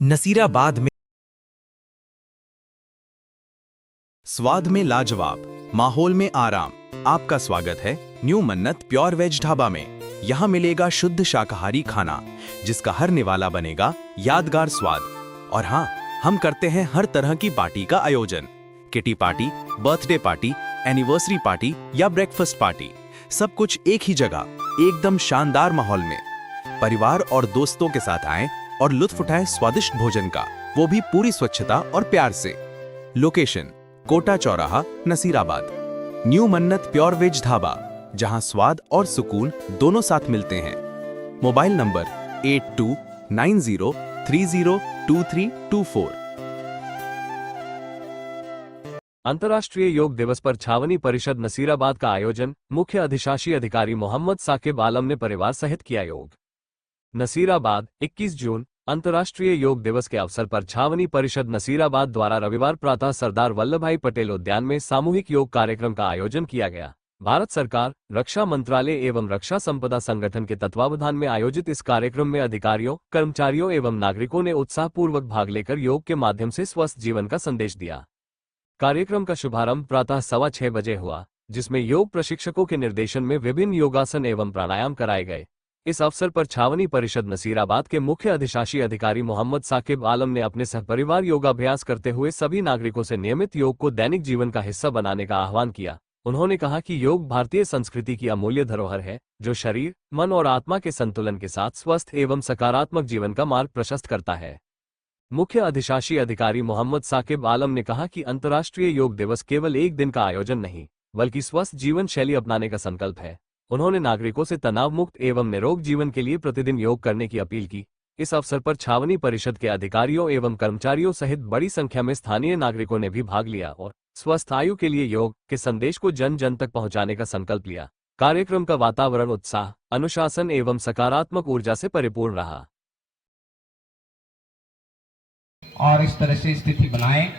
नसीराबाद में स्वाद में लाजवाब, माहौल में आराम। आपका स्वागत है न्यू मन्नत प्योर वेज ढाबा में। यहाँ मिलेगा शुद्ध शाकाहारी खाना, जिसका हर निवाला बनेगा यादगार स्वाद। और हाँ, हम करते हैं हर तरह की पार्टी का आयोजन। Kitty party, birthday party, anniversary party या ब्रेकफास्ट पार्टी, सब कुछ एक ही जगह, एकदम शानदार माहौल में। परिवार और दोस्तों के साथ आएं और लुत्फ उठाएं स्वादिष्ट भोजन का, वो भी पूरी स्वच्छता और प्यार से। लोकेशन: कोटा चौराहा, नसीराबाद। न्यू मन्नत प्योर वेज ढाबा, जहां स्वाद और सुकून दोनों साथ मिलते हैं। Mobile number 8290302324। अंतर्राष्ट्रीय योग दिवस पर छावनी परिषद नसीराबाद का आयोजन। मुख्य अधिशासी अधिकारी मोहम्मद साकिब आलम ने परिवार सहित किया योग। नसीराबाद, 21 जून। अंतर्राष्ट्रीय योग दिवस के अवसर पर छावनी परिषद नसीराबाद द्वारा रविवार प्रातः सरदार वल्लभभाई पटेल उद्यान में सामूहिक योग कार्यक्रम का आयोजन किया गया। भारत सरकार, रक्षा मंत्रालय एवं रक्षा संपदा संगठन के तत्वावधान में आयोजित इस कार्यक्रम में अधिकारियों, कर्मचारियों एवं नागरिकों ने उत्साहपूर्वक भाग लेकर योग के माध्यम से स्वस्थ जीवन का संदेश दिया। कार्यक्रम का शुभारंभ प्रातः 6:15 बजे हुआ, जिसमें योग प्रशिक्षकों के निर्देशन में विभिन्न योगासन एवं प्राणायाम कराए गए। इस अवसर पर छावनी परिषद नसीराबाद के मुख्य अधिशासी अधिकारी मोहम्मद साकिब आलम ने अपने सहपरिवार योगाभ्यास करते हुए सभी नागरिकों से नियमित योग को दैनिक जीवन का हिस्सा बनाने का आह्वान किया। उन्होंने कहा कि योग भारतीय संस्कृति की अमूल्य धरोहर है, जो शरीर, मन और आत्मा के संतुलन के साथ स्वस्थ एवं सकारात्मक जीवन का मार्ग प्रशस्त करता है। मुख्य अधिशासी अधिकारी मोहम्मद साकिब आलम ने कहा कि अंतर्राष्ट्रीय योग दिवस केवल एक दिन का आयोजन नहीं, बल्कि स्वस्थ जीवन शैली अपनाने का संकल्प है। उन्होंने नागरिकों से तनाव मुक्त एवं निरोग जीवन के लिए प्रतिदिन योग करने की अपील की। इस अवसर पर छावनी परिषद के अधिकारियों एवं कर्मचारियों सहित बड़ी संख्या में स्थानीय नागरिकों ने भी भाग लिया और स्वस्थ आयु के लिए योग के संदेश को जन जन तक पहुंचाने का संकल्प लिया। कार्यक्रम का वातावरण उत्साह, अनुशासन एवं सकारात्मक ऊर्जा से परिपूर्ण रहा। और इस तरह से स्थिति बनाएं।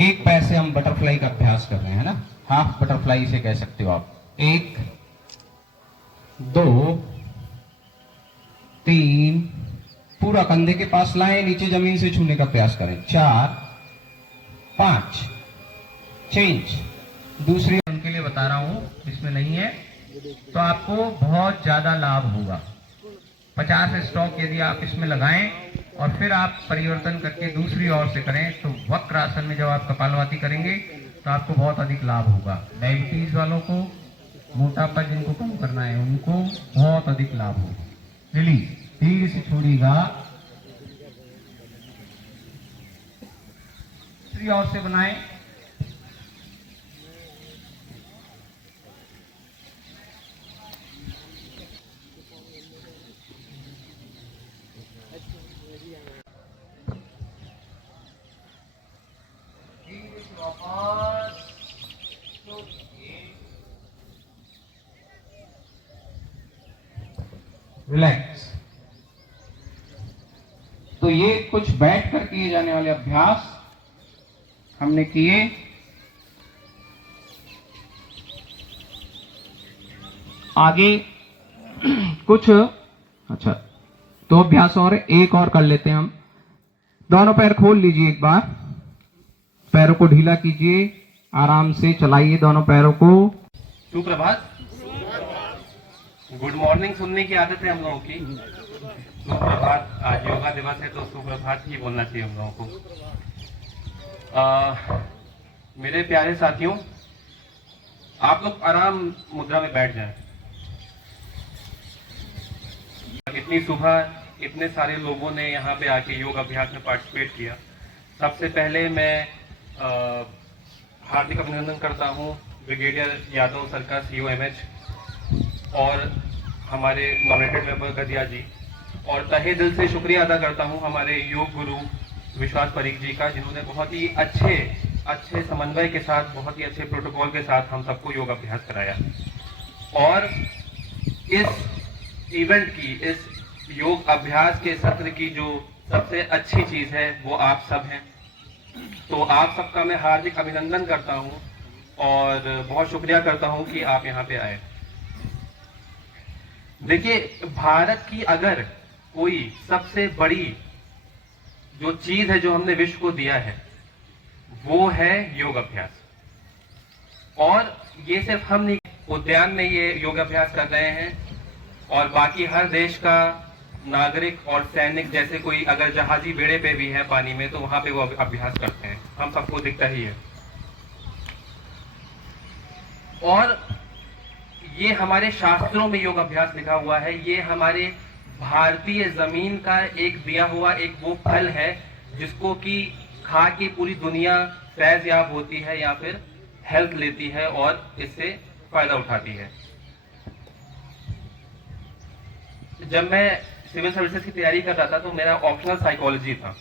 एक पैर से हम बटरफ्लाई का अभ्यास कर रहे हैं ना, हाफ बटरफ्लाई इसे कह सकते हो आप। 1 2 3, पूरा कंधे के पास लाएं, नीचे जमीन से छूने का प्रयास करें। 4 5, चेंज। दूसरी उनके लिए बता रहा हूं, इसमें नहीं है तो आपको बहुत ज्यादा लाभ होगा। 50 स्टॉक यदि आप इसमें लगाएं और फिर आप परिवर्तन करके दूसरी ओर से करें, तो वक्र आसन में जब आप कपालभाति करेंगे तो आपको बहुत अधिक लाभ होगा। डायबिटीज वालों को, मोटापा जिनको कम करना है, उनको बहुत अधिक लाभ होगा। रिलीज, धीरे से छोड़िएगा। दूसरी ओर से बनाएं। रिलैक्स। तो ये कुछ बैठ कर किए जाने वाले अभ्यास हमने किए। आगे कुछ अच्छा, तो अभ्यास और एक और कर लेते हैं हम। दोनों पैर खोल लीजिए, एक बार पैरों को ढीला कीजिए, आराम से चलाइए दोनों पैरों को। सुप्रभात, गुड मॉर्निंग सुनने की आदत है हम लोगों की। सुप्रभात, आज योगा दिवस है तो सुप्रभात ही बोलना चाहिए हम लोगों को। मेरे प्यारे साथियों, आप लोग आराम मुद्रा में बैठ जाएं। इतनी सुबह इतने सारे लोगों ने यहाँ पे आके योग अभ्यास में पार्टिसिपेट किया। सबसे पहले मैं हार्दिक अभिनंदन करता हूँ ब्रिगेडियर यादव सर का, COMH, और हमारे नॉमिनेटेड मेंबर गदिया जी, और तहे दिल से शुक्रिया अदा करता हूं हमारे योग गुरु विश्वास परीख जी का, जिन्होंने बहुत ही अच्छे समन्वय के साथ, बहुत ही अच्छे प्रोटोकॉल के साथ हम सबको योग अभ्यास कराया। और इस इवेंट की, इस योग अभ्यास के सत्र की जो सबसे अच्छी चीज है वो आप सब हैं। तो आप सबका मैं हार्दिक अभिनंदन करता हूं और बहुत शुक्रिया करता हूं कि आप यहाँ पे आए। देखिए, भारत की अगर कोई सबसे बड़ी जो चीज है जो हमने विश्व को दिया है वो है योग अभ्यास। और ये सिर्फ हम नहीं, उद्यान में ये योग अभ्यास कर रहे हैं और बाकी हर देश का नागरिक और सैनिक, जैसे कोई अगर जहाजी बेड़े पे भी है पानी में तो वहां पे वो अभ्यास करते हैं, हम सबको दिखता ही है। और ये हमारे शास्त्रों में योग अभ्यास लिखा हुआ है। ये हमारे भारतीय जमीन का एक दिया हुआ एक वो फल है जिसको कि खा के पूरी दुनिया फैज याब होती है या फिर हेल्थ लेती है और इससे फायदा उठाती है। जब मैं सिविल सर्विसेज की तैयारी कर रहा था तो मेरा ऑप्शनल साइकोलॉजी था,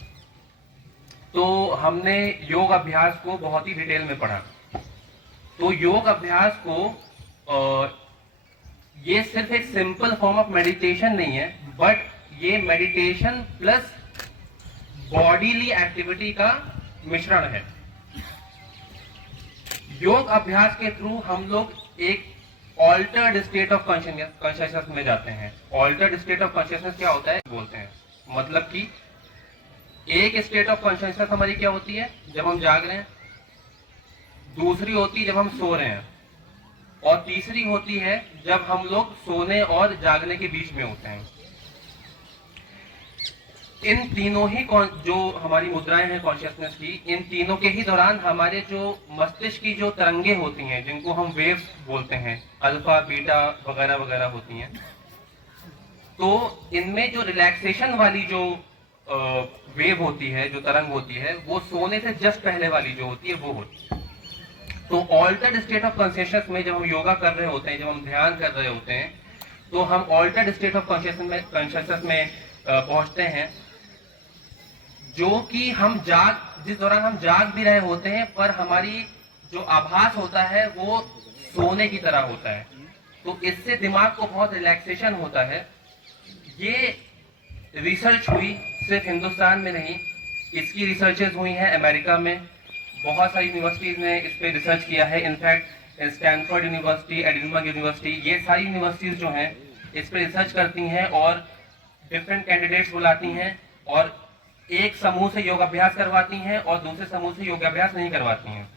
तो हमने योग अभ्यास को बहुत ही डिटेल में पढ़ा। तो योग अभ्यास को ये सिर्फ एक सिंपल फॉर्म ऑफ मेडिटेशन नहीं है, बट ये मेडिटेशन प्लस बॉडीली एक्टिविटी का मिश्रण है। योग अभ्यास के थ्रू हम लोग एक ऑल्टर्ड स्टेट ऑफ कॉन्शियसनेस में जाते हैं। ऑल्टर्ड स्टेट ऑफ कॉन्शियसनेस क्या होता है बोलते हैं, मतलब कि एक स्टेट ऑफ कॉन्शियसनेस हमारी क्या होती है जब हम जाग रहे हैं, दूसरी होती है जब हम सो रहे हैं, और तीसरी होती है जब हम लोग सोने और जागने के बीच में होते हैं। इन तीनों ही जो हमारी मुद्राएं हैं कॉन्शियसनेस की, इन तीनों के ही दौरान हमारे जो मस्तिष्क की जो तरंगे होती हैं जिनको हम वेव्स बोलते हैं, अल्फा बीटा वगैरह वगैरह होती हैं, तो इनमें जो रिलैक्सेशन वाली जो वेव होती है, जो तरंग होती है, वो सोने से जस्ट पहले वाली जो होती है वो होती है। तो ऑल्टर्ड स्टेट ऑफ कॉन्शियसनेस में जब हम योगा कर रहे होते हैं, जब हम ध्यान कर रहे होते हैं, तो हम ऑल्टर्ड स्टेट ऑफ कॉन्शियसनेस में पहुंचते हैं, जो कि हम जिस दौरान हम जाग भी रहे होते हैं पर हमारी जो आभास होता है वो सोने की तरह होता है। तो इससे दिमाग को बहुत रिलैक्सेशन होता है। ये रिसर्च हुई सिर्फ हिंदुस्तान में नहीं, इसकी रिसर्चेस हुई हैं अमेरिका में, बहुत सारी यूनिवर्सिटीज ने इस पे रिसर्च किया है। In fact Stanford university, Edinburgh university, ये सारी यूनिवर्सिटीज जो हैं इस पे रिसर्च करती हैं और डिफरेंट कैंडिडेट्स बुलाती हैं और एक समूह से योगाभ्यास करवाती हैं और दूसरे समूह से योगाभ्यास नहीं करवाती हैं।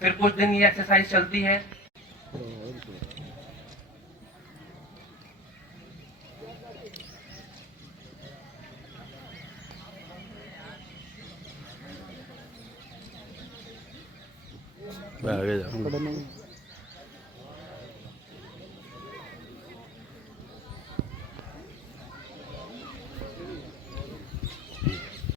फिर कुछ दिन ये एक्सरसाइज चलती है। आगे जाओ।